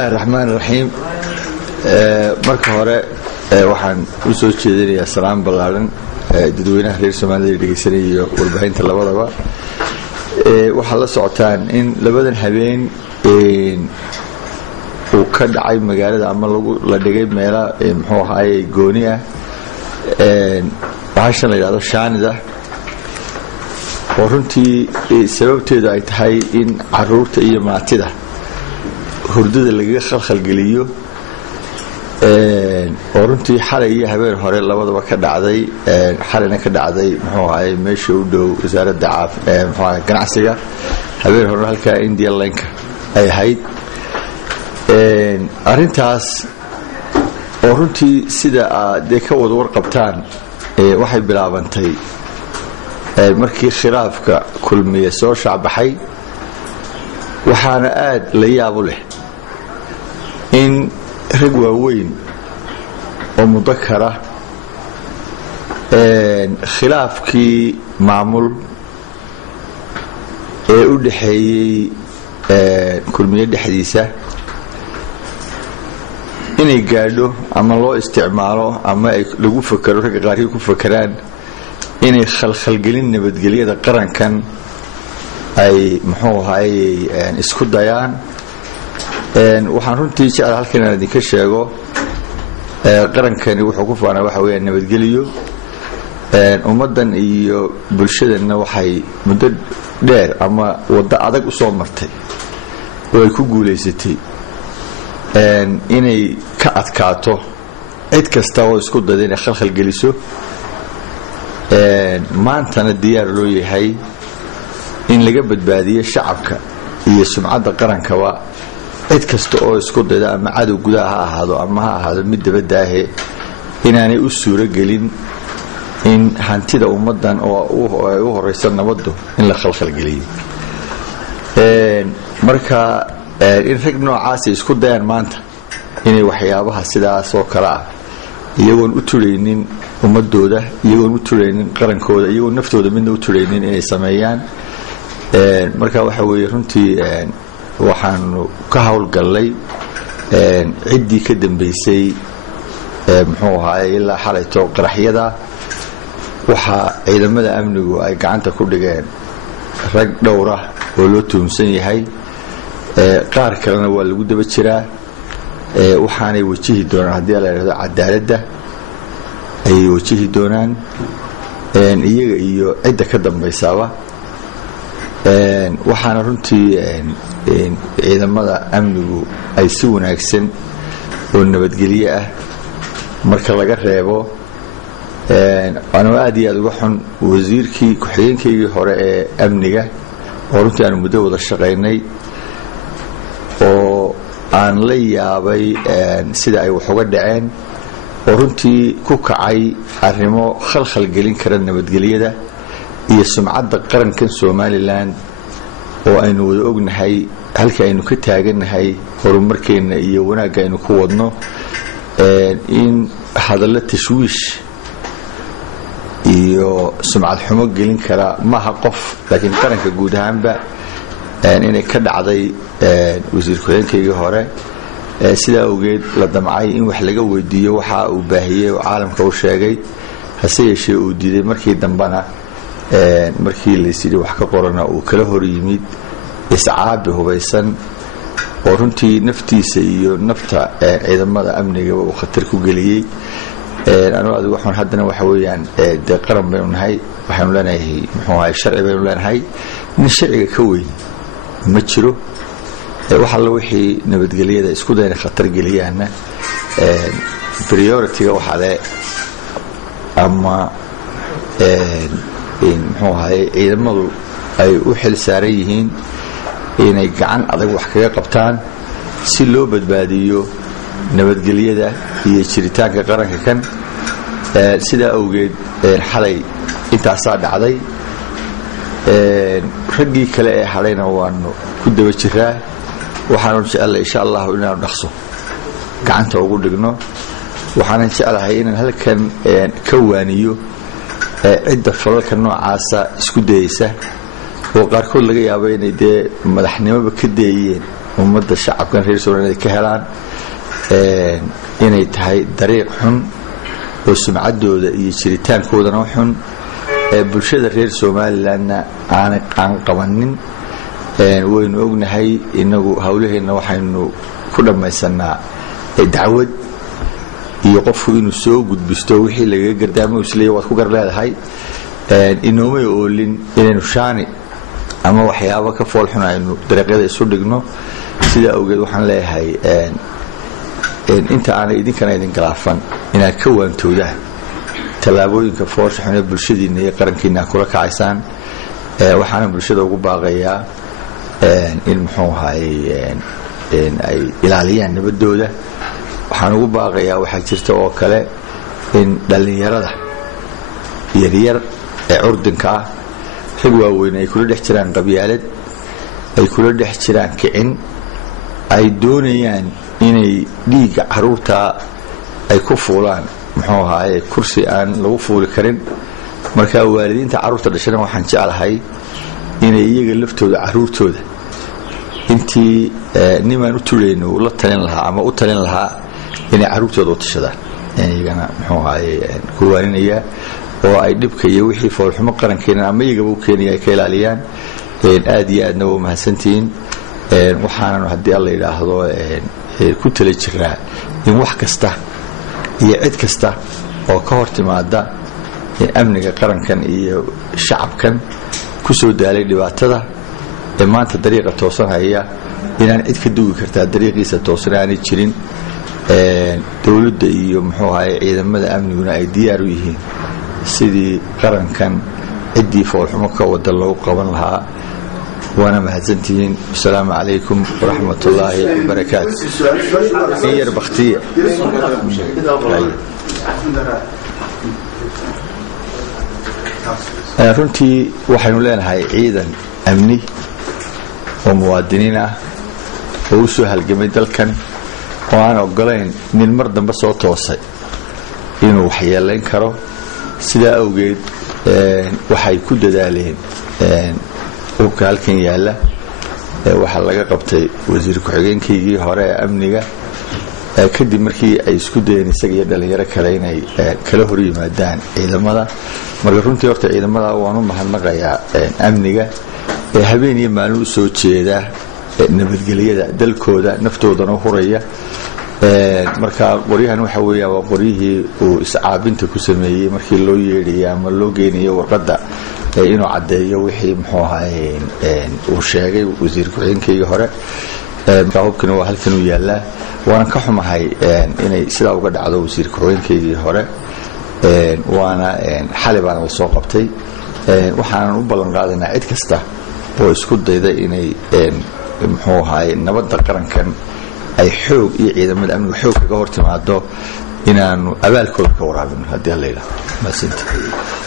الرحمن الرحيم marka hore waxaan u soo jeedinayaa salaam ballaaran dadweynaha reer Soomaaliya dhageysanaya warbaahinta labadaba waxa la socotaan in labadan habeen uu ka dhacay magaalada ama la dhigay meela muxuu ahaay gooni ah waxa la yiraahdo shaanida oo runtii sababteedu ay tahay in caruurta iyo maatida hurdada laga khalkhal geliyo oo runtii xalay iyo habeen hore labadaba ka dhacday xalayna ka dhacday muxuu ahaay meesha u dhow wasaaradda ganacsiga habeen hore halka India Link ay ahayd arintaas oo runtii sida aad ka wada warqabtaan waxay bilaabantay markii khilaafka kulmiye soo shacbaxay waxaana aad la yaab leh in rag waaweyn oo mudakara khilaafkii maamul ee u dhaxeeyay kulmiye dhexdiisa inay gaadho ama loo isticmaalo ama ay lagu fakaro rag qaar ku fakaraan inay khalkhalgelin nabadgelyada qarankan ay muxuu ahaay isku dayaan waxaan runtii jecel halkan aan idinka sheego qarankani wuxuu ku faanaa waxa weeyaan nabadgelyo ummadan iyo bulshadana waxay muddo dheer ama wada adag u soo martay oo ay ku guuleysatay inay ka adkaato cid kasta oo isku dayday inay khalkhal geliso maantana diyaar loo yahay in laga badbaadiyo shacabka iyo sumcadda qarankaba cid kasta oo isku dayda ama cadow gudaha ha ahaado ama ha ahaado mid dibadda ah inaanay u suuro gelin in hantida ummadan oo ay u horeysan nabaddu in la khalkhal geliyo marka in rag noocaas isku dayaan maanta inay waxyaabaha sidaas oo kala ah iyagoon u tureynin ummadooda iyagoon u tureynin qarankooda iyagoon naftooda midna u tureynin inay sameeyaan marka waxa weeye runtii waxaanu ka hawlgalnay ciddii ka dambeysay muxuu ahaay ilaa xalayto qaraxyada waxa ciidamada amnigu ay gacanta ku dhigeen rag dhowr ah oo loo tuumsan yahay qaar kalena waa lagu daba jiraa waxaanay wajihi doonaan haddii la yiraahdo cadaaladda ay wajihi doonaan iyaga iyo cidda ka dambeysaba waxaana runtii ciidamada amnigu ay si wanaagsan oo nabadgelyo ah marka laga reebo aad iyo aad uga xun wasiirkii ku-xigeenkaygii hore ee amniga oo runtii aanu muddo wada shaqaynay oo aan la yaabay sida ay wax uga dhaceen oo runtii ku kacay arrimo khalkhal gelin kara nabadgelyada iyo sumcadda qarankan Soomaaliland oo aynu wada ognahay halka aynu ka taaganahay horumarkeena iyo wanaagga aynu ku wadno in hadallo tashwiish iyo sumcad xumo gelin kara maaha qof laakiin qaranka guud ahaanba inay ka dhacday wasiir ku-xigeenkaygii hore sida awgeed la damcay in wax laga weydiiyo waxa uu baahiyay oo caalamka u sheegay hase yeeshee uu diiday markii dambana markii la yiri wax ka qorana uu kala hor yimid iscaabi hubaysan oo runtii naftiisa iyo nafta ciidamada amniga uu khatar ku galiyay adigu waxaan haddana waxa weeyaan qaran baynu nahay waxaanu leenahay muxuu ahaay sharci baynu leenahay in sharciga ka weyn ma jiro waxa la wixii nabadgelyada isku dayna khatar geliyaana priority-ga waxa le ama muxuu ahaay ciidamadu ay u xil saaran yihiin inay gacan adag wax kaga qabtaan si loo badbaadiyo nabadgelyada iyo jiritaanka qaranka kan sida awgeed xalay intaasaa dhacday raggii kale ee xalayna waanu ku daba jiraa waxaanu jecelahay insha Allah inaanu dhaqso gacanta ugu dhigno waxaan jecelahay inaan halkan ka waaniyo cidda falalka noocaasa isku dayaysa oo qaarkood laga yaabo inay madaxnimada ka deeyeen ummadda shacabkan reer Soomaaliya ka helaan inay tahay dariiq xun oo sumcaddooda iyo jiritaankoodana xun bulshada reer Soomaalilandna aan qabanin waynu ognahay inagu hawlaheena waxaynu ku dhamaysanaa dacwad iyo qofku inuu soo gudbisto wixii laga gardaamo isleeyahay waad ku gar leedahay inoomay oolin inaynu shaani ama waxyaabo ka fool xun aynu dariiqyada isu dhigno sida awgeed waxaan leeyahay inta aan idinkana idin galaafan inaad ka waantoodaa talaabooyinka foosha xun ee bulshadiina iyo qarankiina kula kacaysaan waxaana bulshada ugu baaqayaa in muxuu ahaayay ay ilaaliyaan nabadooda waxaan ugu baaqayaa waxa jirta oo kale in dhalinyarada yaryar ee urdinka ah rag waaweyn ay kula dhex jiraan qabyaalad ay kula dhex jiraan kicin ay doonayaan inay dhiiga caruurta ay ku fuulaan muxuu ahaayay kursi aan lagu fuuli karin marka waalidiinta caruurta dhashana waxaan jecelahay inay iyaga laftooda caruurtooda intii niman u tuleeno la talin lahaa ama u talin lahaa inay caruurtooda u tashadaan iyagana muxuu ahaayay ku waaninaya oo ay dhibka iyo wixii foolxumo qarankeena ama iyagaba u keenaya ay ka ilaaliyaan aad iyo aadna waa mahadsantihiin waxaananu haddii alla yidhaahdo ku tala jiraa in wax kasta iyo cid kasta oo ka hor timaada amniga qarankan iyo shacabkan ku soo daalay dhibaatada maanta dariiqa toosan haya inaan cid ka duwi kartaa dariiqiisa toosan aanay jirin dawladda iyo muxuu ahaayay ciidamada amniguna ay diyaar u yihiin sidii qarankan ciddii foolxumo ka wada loogu qaban lahaa وانا مهزنتين السلام عليكم ورحمة الله وبركاته هي بختية runtii waxaynu leenahay ciidan amni oo muwaadiniin ah oo u soo halgamay dalkan oo aan ogolayn nin mar dambe soo toosay inuu waxyeelayn karo sida awgeed waxay ku dadaaleen hubka halkan yaala waxa laga qabtay wasiir ku-xigeenkii hore ee amniga kadib markii ay isku dayeen isaga iyo dhalinyaro kale inay kala hor yimaadaan ciidamada marka runtii horta ciidamada waan u mahadnaqayaa amniga habeen iyo maalin u soo jeeda nabadgelyada dalkooda naftoodana huraya marka qoryahan waxa weeyaan waa qoryihii uu iscaabinta ku sameeyay markii loo yeedhiyay ama loo geeniyay warqadda inuu cadeeyo wixii muxuu ahaayay uu sheegay wasiir ku-xigeenkii hore hubkana waa halkan u yaalaa waana ka xumahay inay sidaa uga dhacdo wasiir ku-xigeenkii hore waana xali baana la soo qabtay waxaanan u ballan qaadaynaa cid kasta oo isku dayda inay muxuu ahaayay nabadda qarankan ay xoog iyo ciidamada amniga xoog kaga hor timaado inaanu abaalkooda ka waraabino haddii la yidhaahdo